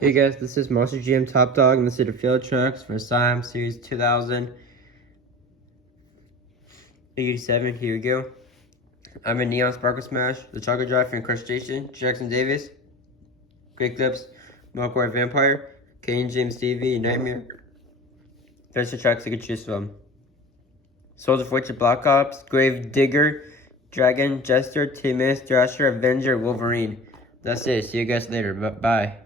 Hey guys, this is Monster GM Top Dog, and this is the field trucks for Siam Series 2087. Here we go. I'm in Neon Sparkle Smash, the Chocolate Drive for Incrustation, Jackson Davis, Great Clips, Milkboard Vampire, Kane James TV, Nightmare. There's the tracks you can choose from. Soldier Fortune Black Ops, Grave Digger, Dragon, Jester, Timus, Thrasher, Avenger, Wolverine. That's it. See you guys later. Bye.